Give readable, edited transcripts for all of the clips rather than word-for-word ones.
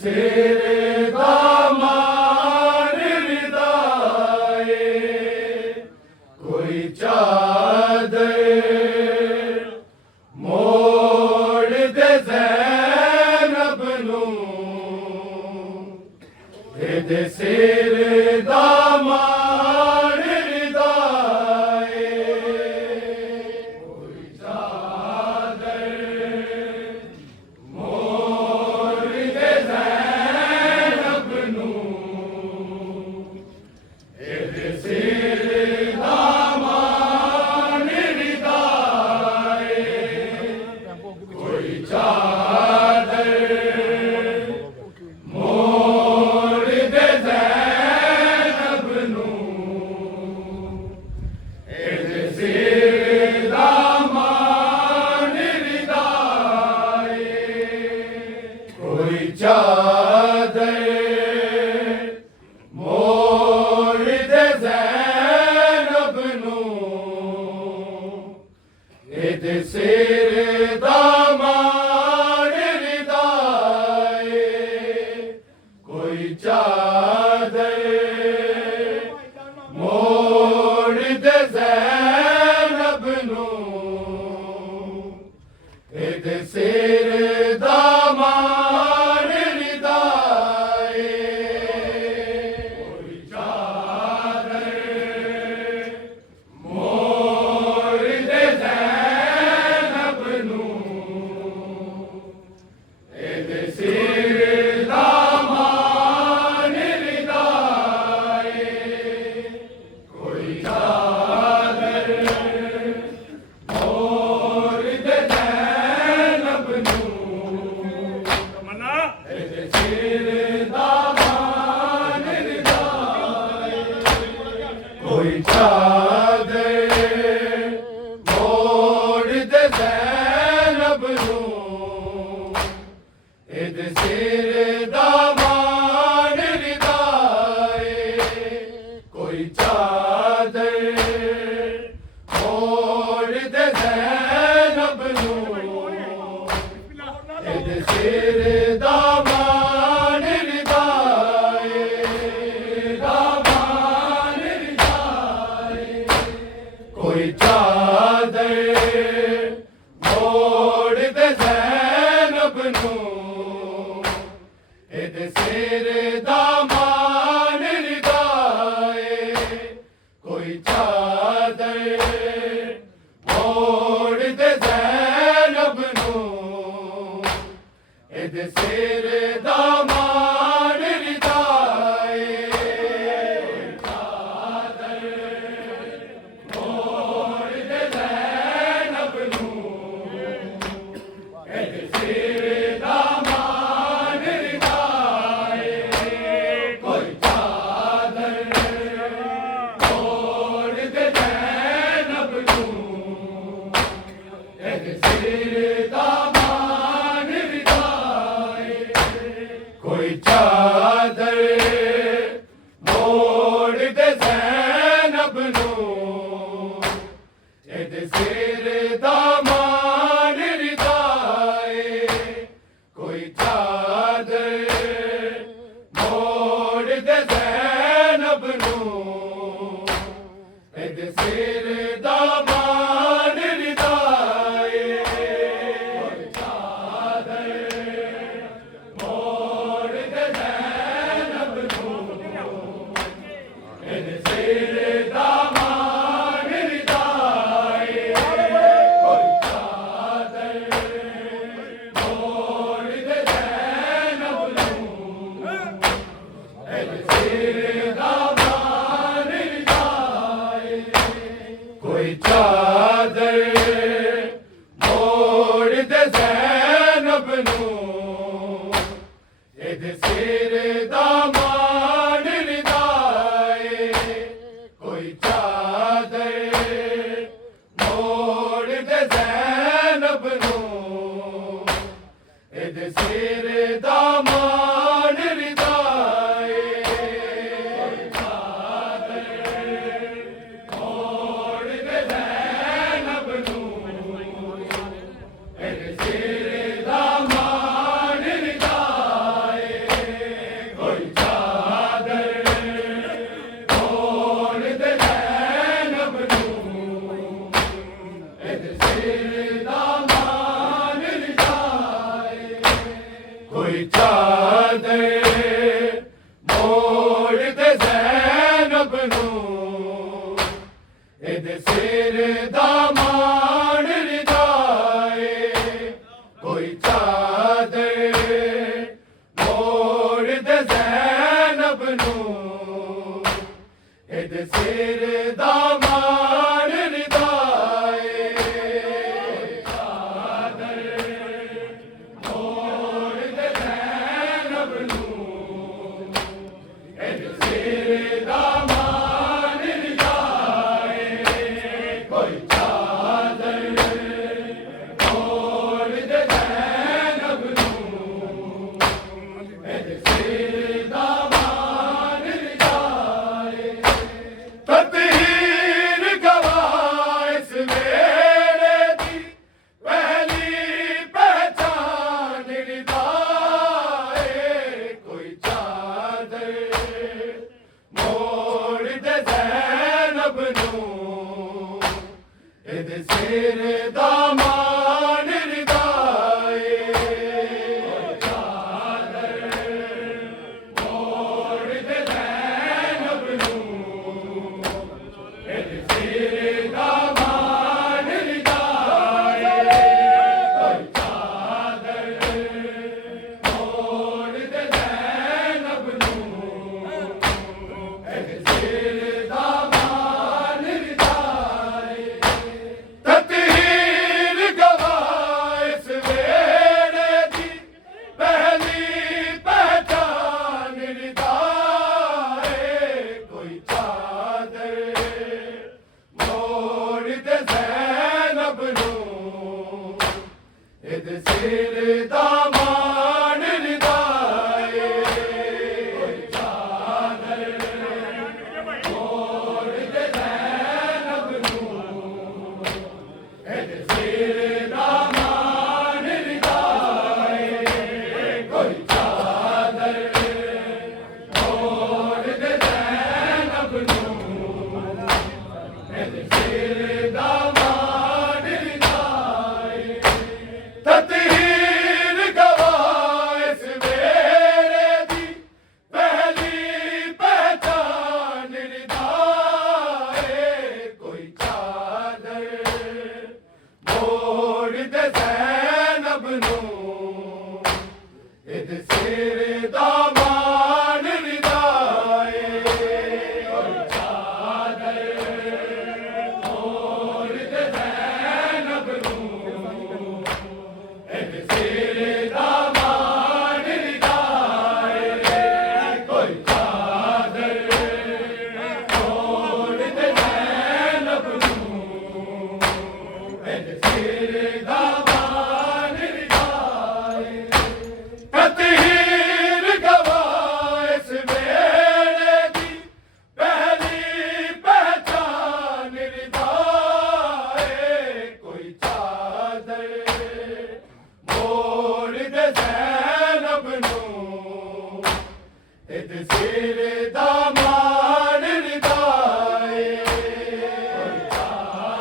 ਸਿਰ ਦਾ ਮਾਨ ਵਿਦਾਏ ਕੋਈ ਚਾਦਰ ਮੋੜ ਦੇ ਜ਼ੈਨਬ ਨੂੰ ਇਹਦੇ ਸਿਰ ਦਾ ਮਾਨ ਵਿਦਾਏ ਕੋਈ ਚਾਦਰ ਮੋੜ ਦੇ ਜ਼ੈਨਬ ਨੂੰ ਇਹਦੇ ਸਿਰ ਦਾ ਮਾਨ ਵਿਦਾਏ ਕੋਈ ਚਾਦਰ ਮੋੜ ਦੇ ਜ਼ੈਨਬ ਨੂੰ ਇਹਦੇ ਸਿਰ ਦਾ ਮਾਨ ਵਿਦਾਏ ਕੋਈ ਚਾਦਰ ਮੋੜ ਦੇ ਜ਼ੈਨਬ ਨੂੰ ਇਹਦੇ ਸਿਰ ਦਾ ਮਾਨ ਵਿਦਾਏ ਕੋਈ ਚਾਦਰ ਮੋੜ ਦੇ ਜ਼ੈਨਬ ਨੂੰ ਇਹਦੇ ਸਿਰ ਦਾ ਮਾਨ ਵਿਦਾਏ ਕੋਈ ਚਾਦਰ ਮੋੜ ਦੇ ਜ਼ੈਨਬ ਨੂੰ ਇਹਦੇ ਸਿਰ ਦਾ ਮਾਨ ਵਿਦਾਏ ਕੋਈ ਚਾਦਰ ਮੋੜ ਦੇ ਜ਼ੈਨਬ ਨੂੰ ਇਹਦੇ ਸਿਰ ਦਾ ਮਾਨ ਵਿਦਾਏ ਕੋਈ ਚਾਦਰ ਮੋੜ ਦੇ ਜ਼ੈਨਬ ਨੂੰ ਇਹਦੇ ਸਿਰ ਦਾ ਮਾਨ ਵਿਦਾਏ ਕੋਈ ਚਾਦਰ ਮੋੜ ਦੇ ਜ਼ੈਨਬ ਨੂੰ ਇਹਦੇ ਸਿਰ ਦਾ ਮਾਨ ਵਿਦਾਏ ਦਾ ਮਾਨ ਵਿਦਾਏ ਕੋਈ ਚਾਦਰ ਮੋੜ ਦੇ ਜ਼ੈਨਬ ਨੂੰ ਇਹਦੇ ਸਿਰ ਦਾ ਮਾਨ ਵਿਦਾਏ ਕੋਈ ਚਾਦਰ ਮੋੜ ਦੇ ਜ਼ੈਨਬ ਨੂੰ ਇਹਦੇ ਸਿਰ ਦਾ ਮਾਨ ਵਿਦਾਏ ਕੋਈ ਚਾਦਰ ਮੋੜ ਦੇ ਜ਼ੈਨਬ ਨੂੰ ਇਹਦੇ ਸਿਰ ਦਾ ਮਾਨ ਵਿਦਾਏ ਕੋਈ ਚਾਦਰ ਮੋੜ ਦੇ ਜ਼ੈਨਬ ਨੂੰ ਇਹਦੇ ਸਿਰ ਦਾ ਮਾਨ ਵਿਦਾਏ ਕੋਈ ਚਾਦਰ ਮੋੜ ਦੇ ਜ਼ੈਨਬ ਨੂੰ ਇਹਦੇ ਸਿਰ ਦਾ ਮਾਨ ਵਿਦਾਏ ਕੋਈ ਚਾਦਰ ਮੋੜ ਦੇ ਜ਼ੈਨਬ ਨੂੰ ਇਹਦੇ ਸਿਰ ਦਾ ਮਾਨ ਵਿਦਾਏ ਕੋਈ ਚਾਦਰ ਮੋੜ ਦੇ ਜ਼ੈਨਬ ਨੂੰ ਇਹਦੇ ਸਿਰ ਦਾ ਮਾਨ ਵਿਦਾਏ ਕੋਈ ਚਾਦਰ ਮੋੜ ਦੇ ਜ਼ੈਨਬ ਨੂੰ ਇਹਦੇ ਸਿਰ ਦਾ ਮਾਨ ਵਿਦਾਏ ਕੋਈ ਚਾਦਰ ਮੋੜ ਦੇ ਜ਼ੈਨਬ ਨੂੰ ਇਹਦੇ ਸਿਰ ਦਾ ਮਾਨ ਵਿਦਾਏ ਕੋਈ ਚਾਦਰ ਮੋੜ ਦੇ ਜ਼ੈਨਬ ਨੂੰ ਇਹਦੇ ਸਿਰ ਦਾ ਮਾਨ ਵਿਦਾਏ ਕੋਈ ਚਾਦਰ ਮੋੜ ਦੇ ਜ਼ੈਨਬ ਨੂੰ ਇਹਦੇ ਸਿਰ ਦਾ ਮਾਨ ਵਿਦਾਏ कोई चादर मोड़ दे ज़ैनब नूं, इहदे सिर दा मान रिदाए। कोई चादर मोड़ दे ज़ैनब नूं, इहदे सिर दा मान रिदाए। सिर दा मान रिदाए। चादर मोड़ दे ज़ैनब नूं, इहदे सिर दा मान रिदाए। चादर मोड़ दे ज़ैनब नूं, इहदे सिर दा मान रिदाए। सिर दा मान रिदाए। चादर मोड़ दे ज़ैनब नूं, इहदे सिर दा मान रिदाए। कोई चादर मोड़ दे ज़ैनब नूं, इहदे सिर दा मान रिदाए। ततहीर गवाह इस वेले दी पहली पहचान रिदाए। कोई चादर मोड़ दे ज़ैनब नूं, इहदे सिर दा मान रिदाए। चादर मोड़ दे ज़ैनब नूं, इहदे सिर दा मान रिदाए। कोई चादर मोड़ दे ज़ैनब नूं, इहदे सिर दा मान रिदाए। ततहीर गवाह इस वेले दी पहली पहचान रिदाए। कोई चादर मोड़ दे ज़ैनब नूं, इहदे सिर दा मान रिदाए।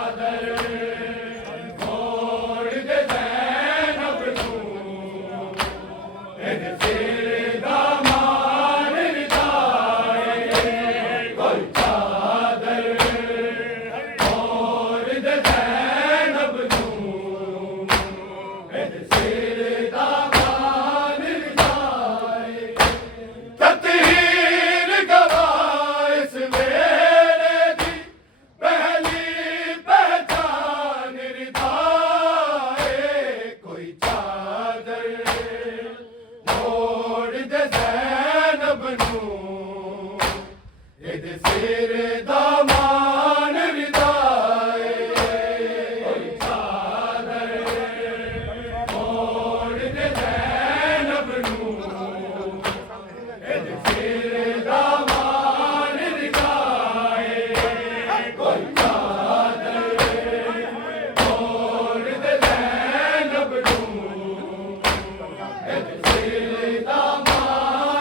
चादर मोड़ दे ज़ैनब नूं, इहदे सिर दा मान रिदाए। कोई चादर मोड़ दे ज़ैनब नूं, इहदे सिर दा मान रिदाए। ततहीर गवाह इस वेले दी पहली पहचान रिदाए। कोई चादर मोड़ दे ज़ैनब नूं, इहदे सिर दा मान रिदाए। चादर मोड़ दे ज़ैनब नूं, इहदे सिर दा मान रिदाए। कोई चादर मोड़ दे ज़ैनब नूं, इहदे सिर दा मान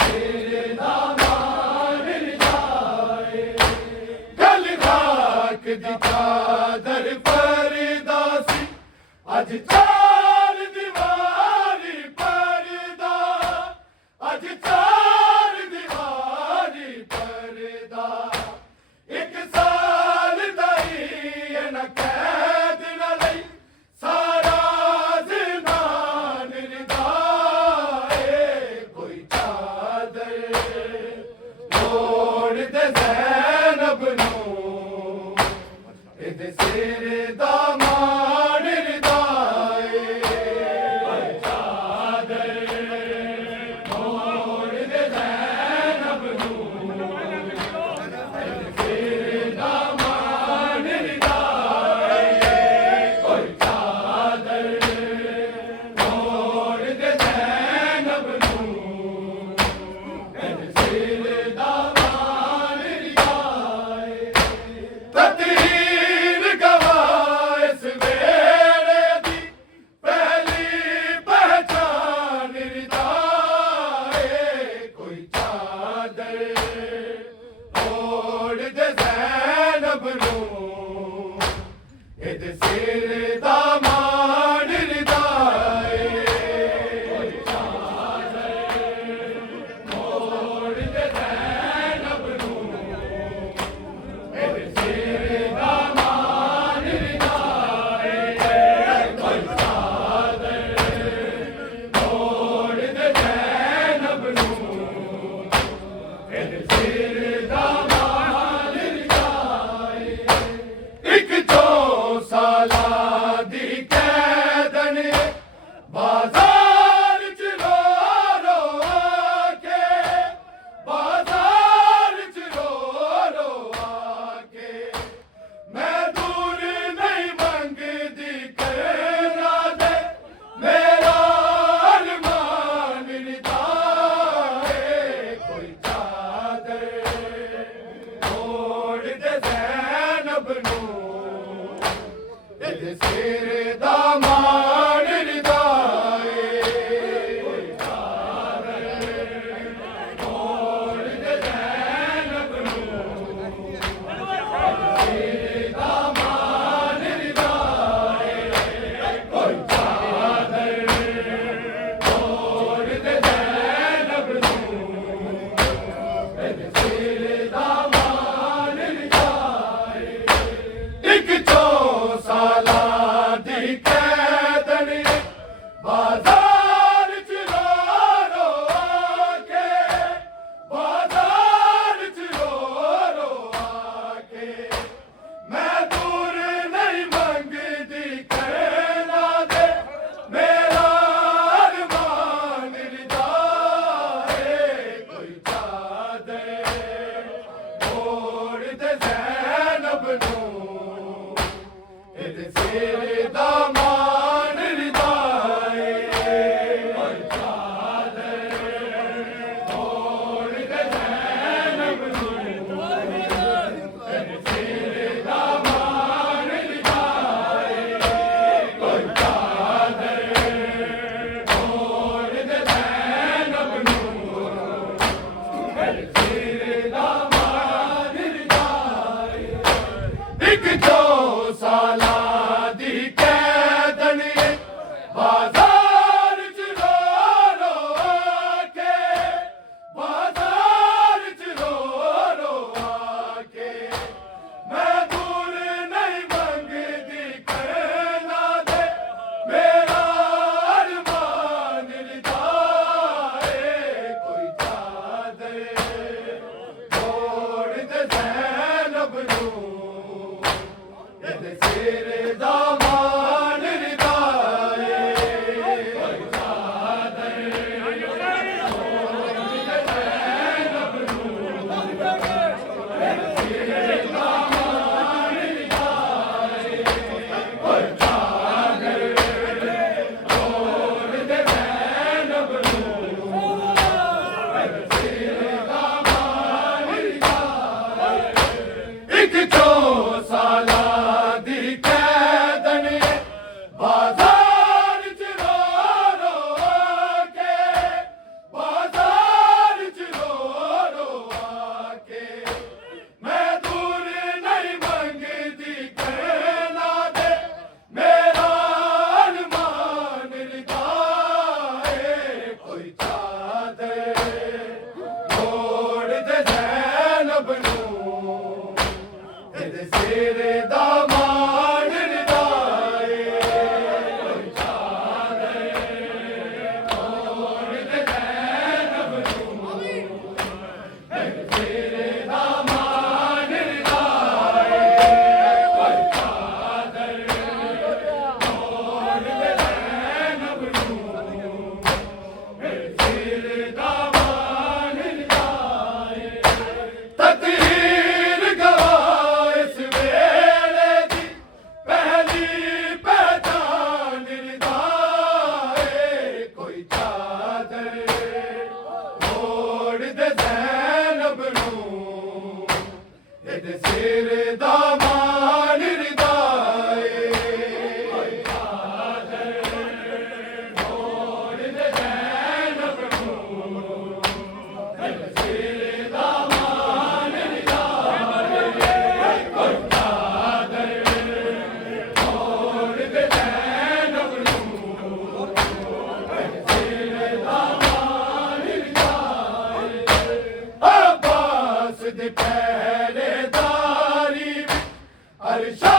ਸਿਰ ਦਾ ਮਾਣ ਰਜਾਏ ਗਲ ਰਾਖ ਦੀ ਚਾਦਰ ਪਰਦਾ ਸੀ ਅੱਜ ਚਾਰ ਦੀਵਾਰੀ ਪਰਦਾ ਅੱਜ ਚਾਰ ਦੀਵਾਰੀ ਪਰਦਾ ਇੱਕ ਸਾਲ ਦਾ ਹੀ ਨਾ ਕੈਦ ਨਾ ਲਈ ਸਾਰਾ ਜ਼ਮਾਨ ਰਜਾਏ ਕੋਈ ਚਾਦਰ ਲੋੜ ਦੇ ਜ਼ੈਨਬ ਨੂੰ ਇਹਦੇ ਸਿਰ ਦਾ ਮਾਣ ਰਜਾਏ दामान जाए तकदीर गवाह इस वेले दी पहली पहचान जाए कोई चादर ओढ़ दे ज़ैनब नूं इहदे सिर दामान जाए कोई चादर ओढ़ दे ज़ैनब नूं इहदे सिर दामान जाए कोई चादर ओढ़ दे ज़ैनब नूं इहदे सिर दामान जाए अब्बास दी पहरेदारी अरशा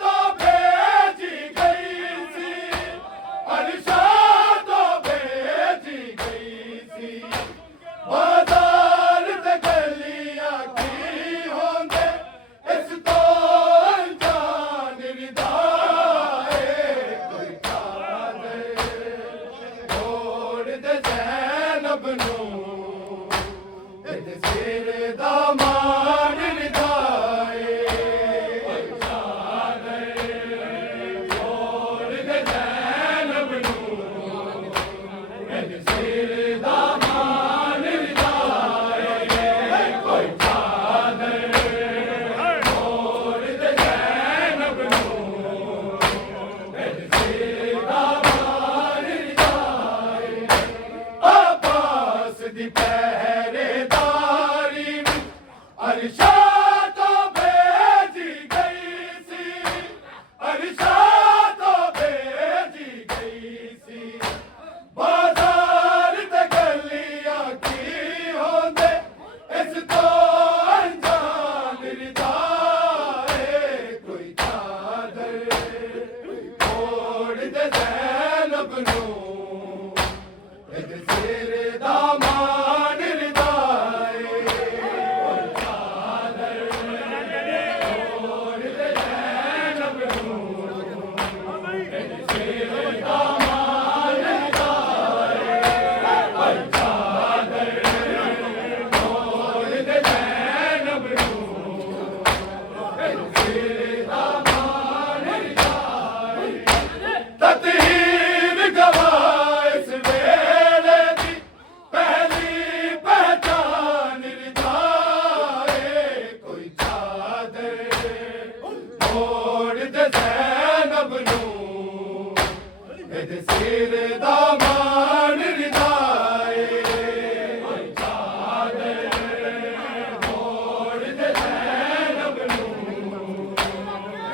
तो भेजी गई सी अरशा तो भेजी गई सी बाजार ते गलियां की होंदे इस तो अनजान रिदाए कोई चादर ओढ़ दे ज़ैनब नूं इहदे सिर दामान जाए कोई चादर ओढ़ दे ज़ैनब नूं इहदे सिर दामान जाए कोई चादर ओढ़ दे ज़ैनब नूं इहदे सिर दामान जाए अब्बास दी पहरेदारी अरशा तो भेजी गई सी अरशा तो भेजी गई सी बाजार ते गलियां की होंदे इस तो अनजान रिदाए कोई चादर ओढ़ दे ज़ैनब नूं इहदे सिर दामान जाए कोई चादर ओढ़ दे ज़ैनब नूं इहदे सिर दामान जाए कोई चादर ओढ़ दे ज़ैनब नूं इहदे सिर दामान जाए तकदीर गवाह इस वेले दी पहली पहचान जाए कोई चादर ओढ़ दे ज़ैनब नूं इहदे सिर दामान जाए कोई चादर ओढ़ दे ज़ैनब नूं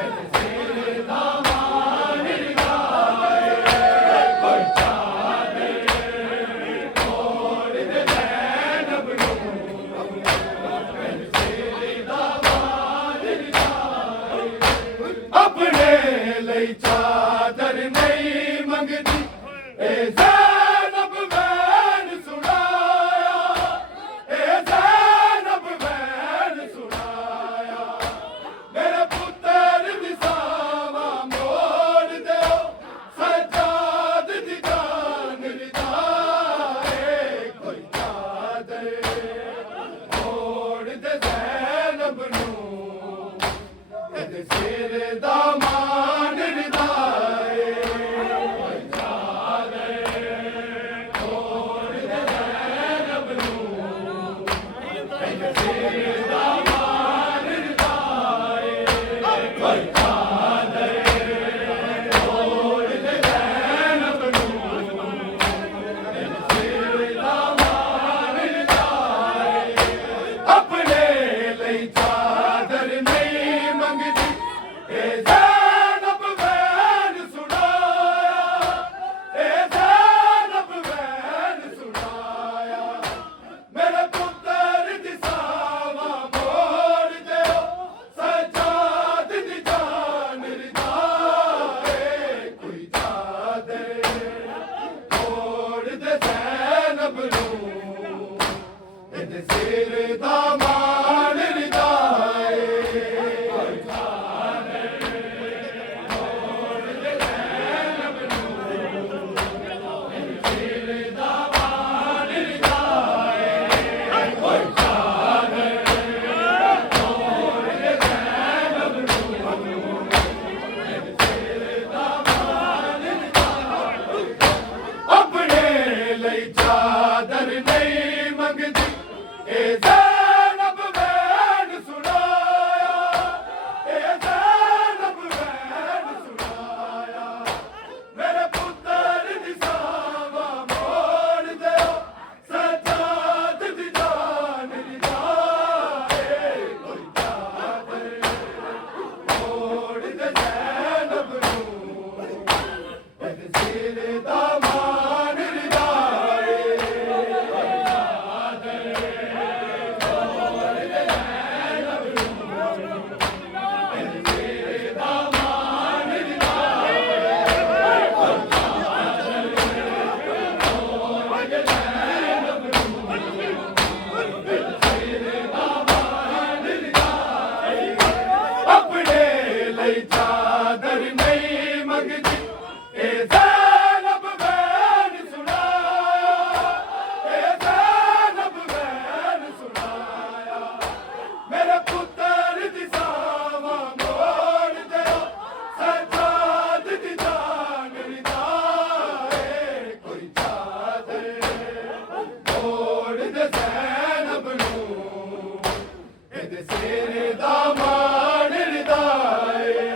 इहदे सिर दामान जाए कोई चादर ओढ़ दे ज़ैनब नूं इहदे सिर दामान जाए अपने ਲਈ ਚਾਦਰ ਨਹੀਂ ਮੰਗਦੀ ਇਹ ज़ैनब वैन सुनाया ਇਹ ज़ैनब वैन सुनाया मेरे पुत्र दी सावा मोड़ दिओ सजाद दी जान रिदाए कोई चादर ओढ़ दे ज़ैनब नूं इहदे सिर दामान जाए कोई चादर ओढ़ दे ज़ैनब नूं इहदे सिर दामान जाए कोई चादर ओढ़ दे ज़ैनब नूं इहदे सिर दामान जाए अपने ਲਈ ਚਾਦਰ ਨਹੀਂ ਮੰਗਦੀ ਇਹ ज़ैनब वैन सुनाया ਇਹ ज़ैनब वैन सुनाया मेरे पुत्र दी सावा मोड़ दिओ सजाद दी जान रिदाए कोई चादर ओढ़ दे ज़ैनब नूं इहदे सिर दामान जाए कोई चादर ओढ़ दे ज़ैनब नूं इहदे सिर दामान ਦੇ ਜ਼ੈਨਬ ਨੂੰ ਇਹਦੇ ਸਿਰ ਦਾ ਮਾਣ ਰਿਦਾਏ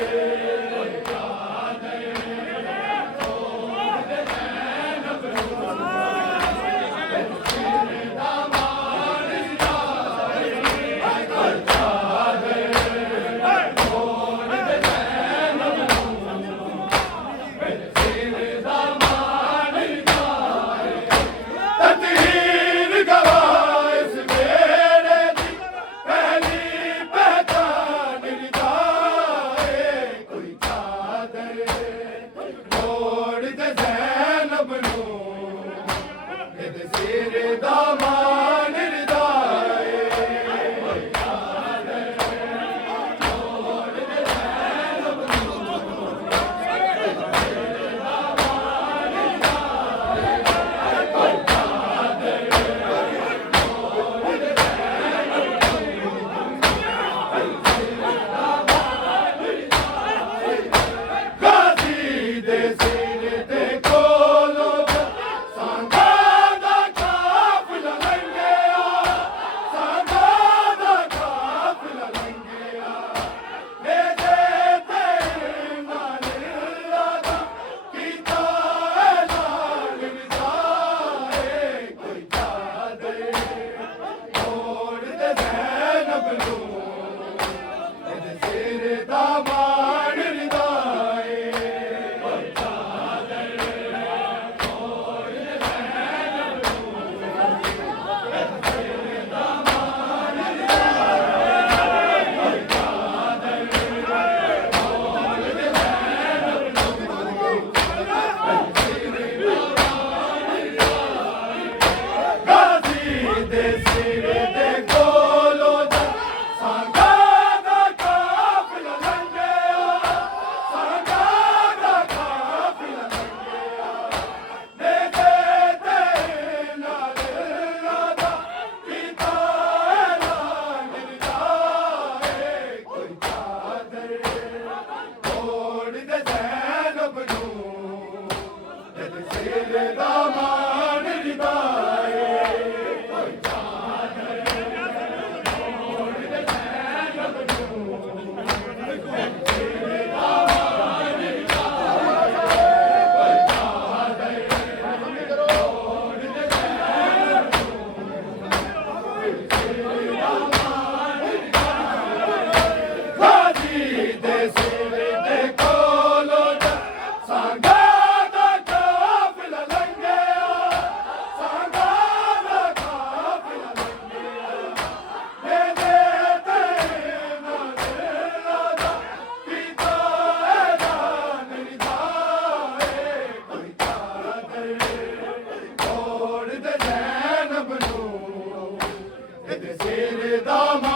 ਸਿਰ ਦਾ